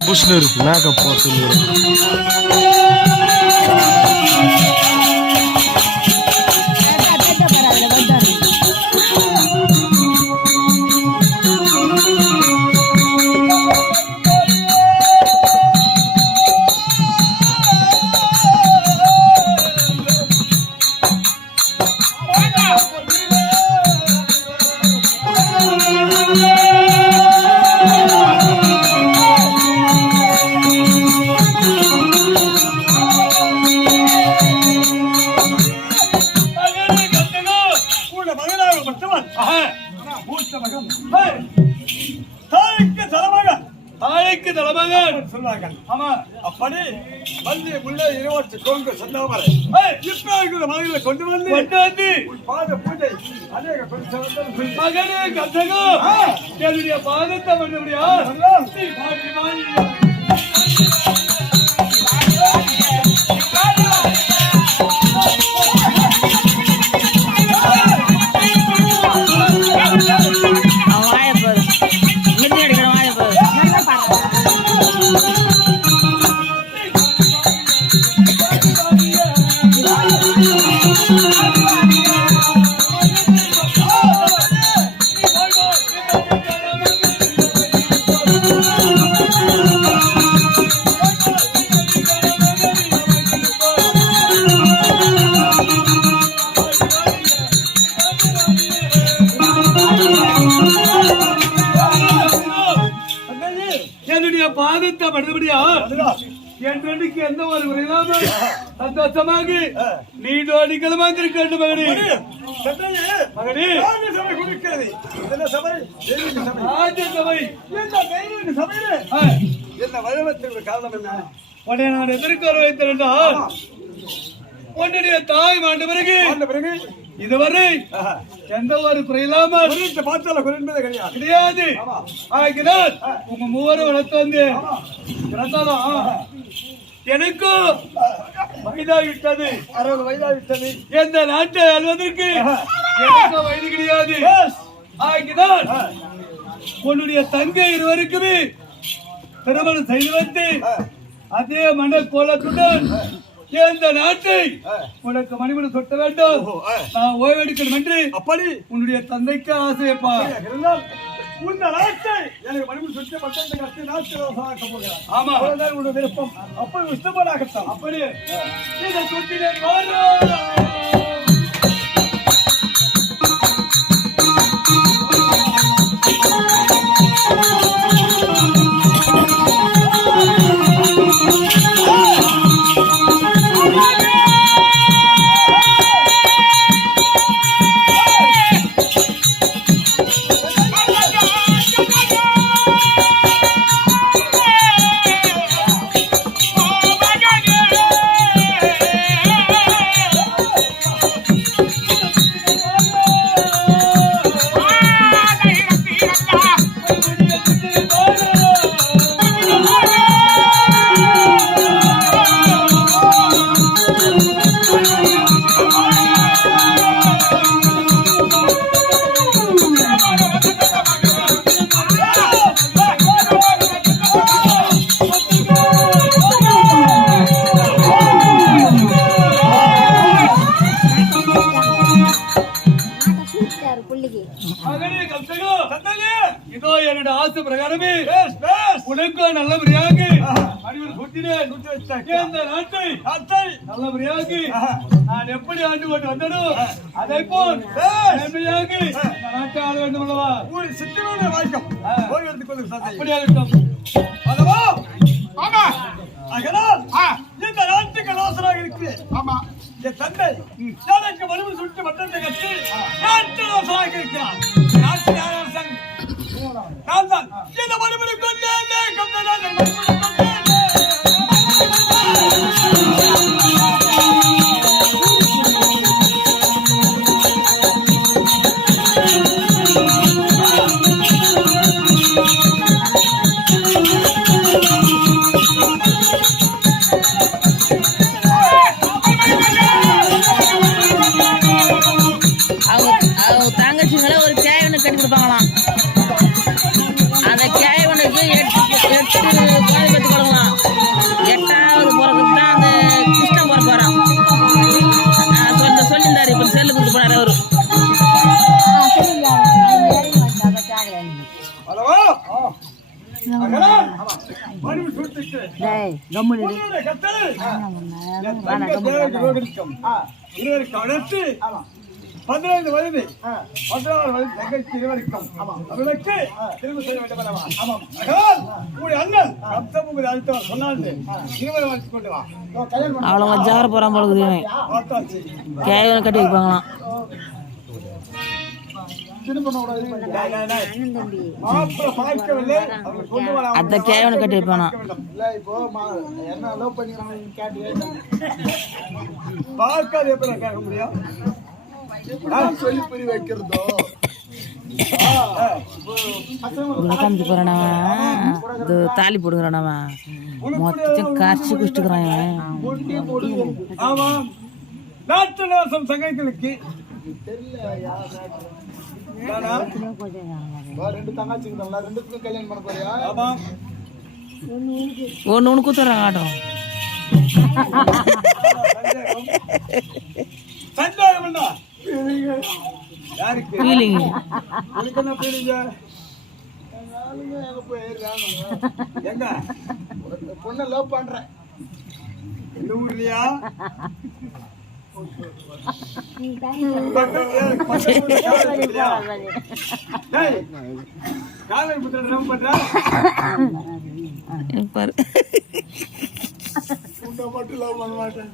புஷ்னு இருக்கு மேக்கப் போட்டு அப்படி வந்து உள்ளே இருவற்று கொண்டு சொன்னவரை மகளிர் கொண்டு வந்து பாத பூஜை அநேக மகனே கந்தகோ என்னுடைய பாதத்தை பண்ணுபடியா பாதத்தை படுபடியா என்றைக்கு எந்த ஒரு குறையில்லாம சந்தோஷமாக நீடோடிகளும் வந்திருக்க வேண்டும் மகனே மகனே என்ன வயவத்திற்கு காரணம் என்ன உடனே நான் எதற்கு வர வைத்திருந்தால் உன்னுடைய தாய் மாண்ட பிறகு இதுவரை எந்த ஒரு குறையில்லாமல் கிடையாது. ஆகினால் உங்க மூவரும் வளர்த்து வந்து எனக்கும் வயதாகிவிட்டது 60 வயதாகிவிட்டது. எந்த நாட்டை ஆள்வதற்கு எனக்கு வயது கிடையாது. ஆகினால் உன்னுடைய தங்கை இருவருக்குமே திருமணம் செய்து வந்து அதே மன கோலத்துடன் இந்த நாட்டை உனக்கு மணிமணி சொட்ட வேண்டும். நான் ஓய்வெடுக்கணும் என்று அப்படி உன்னுடைய தந்தைக்கு ஆசையப்பா. உன்ன நாட்டை எனக்கு மணிமணி சொட்ட பட்டத்தை கட்டி நாட்டு போகிறார். ஆமா, உன்னுடைய விருப்பம். அப்படி இஷ்டப்படாகத்தான். அப்படி இதை சொட்டினேன். இதோ என்னோட ஆசை பிரகாரமே உனக்கு நல்லபடியாக இந்த நாட்டை நல்லபடியாக நான் எப்படி ஆண்டு கொண்டு வந்தனோ அதை போல் நல்லபடியாக நாட்டை ஆள வேண்டும் அல்லவா? சித்திர வாய்க்கம் அப்படியாகட்டும். இந்த நாட்டுக்கு ஆலோசனாக இருக்கு. ஆமா, என் தந்தை எனக்கு மறுபடியும் சுட்டு மட்டத்தை கட்டி நாட்டு ஆலோசனாக இருக்கிறார். நாட்டு நான் தான் இந்த மறுபடியும் மனுவு சூட்டுக்கு டேய் கம்முனு இரு. உன்னுடைய கட்டளை என் தங்க தேவருக்கு ரோகடிக்கும் இருவருக்கு அழைத்து 15 வயது 16 வயது தங்கச்சி இருவருக்கும் அவர்களுக்கு திரும்ப செய்ய வேண்டும் அல்லவா? ஆகையால் உங்களுடைய அண்ணன் ரத்தமும் அழைத்தவர் சொன்னாரு இருவரை வளர்த்து கொண்டு வா. அவ்வளோ ஜாகிர போகிறான் போல இருக்குது. பார்த்தாச்சு. கேவலம் கட்டி வைப்பாங்களாம். மாப்பிள்ளை பார்க்கவில்லை அவர்கள் கொண்டு வர அந்த கேவலம் கட்டி வைப்பானா. பார்க்காது எப்படி கேட்க முடியும்? சொல்லி புரிய வைக்கிறதோ காமிச்சு போறானவன், இது தாலி போடுங்கிறானவன், மொத்தம் காய்ச்சி குடிச்சுக்கிறான் இவன். ஆமாம் நாட்டு நேசம் சங்கைகளுக்கு ஆமாம் ஒன்று கூத்துறாங்க ஆட்டம். சந்தேகம் என்ன? யாருக்கு ஃபீலிங் உனக்கு என்ன feeling? எங்க பொண்ணை லவ் பண்றேன் இந்த ஊர்லயா? காதல் புத்திரன் லவ் பண்ற பாரு. உன்னை மட்டும் லவ் பண்ண மாட்டேன்.